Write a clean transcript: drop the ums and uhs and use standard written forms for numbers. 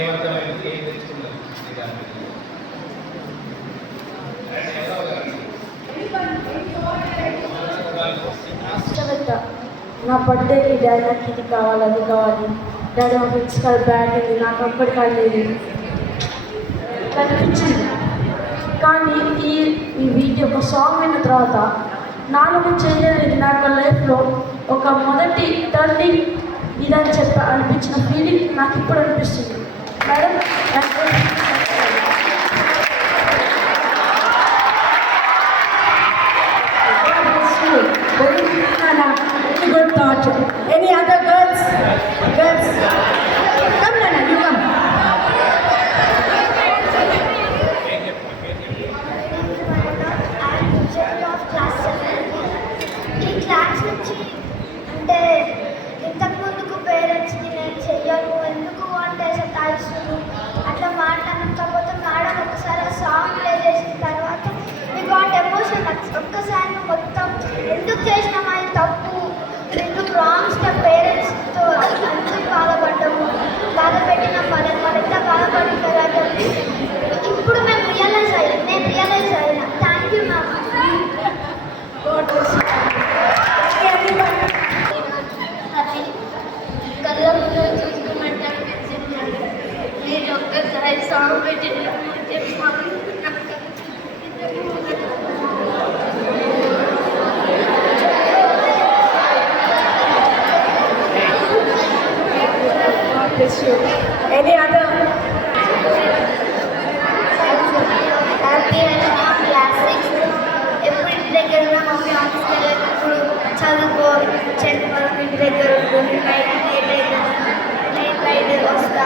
ఏమర్థమైంది, ఏం తెచ్చుకున్నారు నా బర్త్డేకి డాడీ నాకు ఇది కావాలి అది కావాలి, డాడీ ఒక ఫిజికల్ బ్యాగ్ ఇది నాకు అప్పటి కాలేదు అనిపించింది. కానీ ఈ వీడియో ఒక సాంగ్ విన్న తర్వాత నాలో చేంజ్ అనేది నాకు లైఫ్లో ఒక మొదటి టర్నింగ్ ఇదని అనిపించిన ఫీలింగ్ నాకు ఇప్పుడు అనిపిస్తుంది. Madam very good thought. Any other girls? Come Nana, you come. ఈ క్లాస్ నుంచి అంటే ఇంతకు ముందుకు పేరెంట్స్కి నేను చెయ్యను ఎందుకు అంటే సతాయిస్తున్నారు అట్లా మాట్లాడకపోతే మేడం ఒకసారి సాంగ్ ప్లే చేసిన తర్వాత మీ గాట్ ఎమోషన్ ఒక్కసారి మొత్తం ఎందుకు చేసినామా ఇది తప్పు ఎందుకు రాంగ్ స్టెప్ పేరెంట్స్తో అందుకు బాధపడ్డాము బాధపెట్టిన మరింత బాధపడి కదా చెప్పి ఇప్పుడు నేను రియలైజ్ అయినా థ్యాంక్ యూ మ్యామ్. కళ్ళలో చూసుకున్నట్టు అనిపించింది. మీరు ఒక్కసారి సాంగ్ పెట్టిన చెప్పాను. Any other? హ్యాపీ క్లాస్ 6 ఎప్పుడు ఇంటి దగ్గర ఉన్న మమ్మీ ఆఫీస్కి వెళ్ళేటప్పుడు చదువుకో చెప్పాలి ఇంటి దగ్గర ఉంటుంది నైట్ వస్తా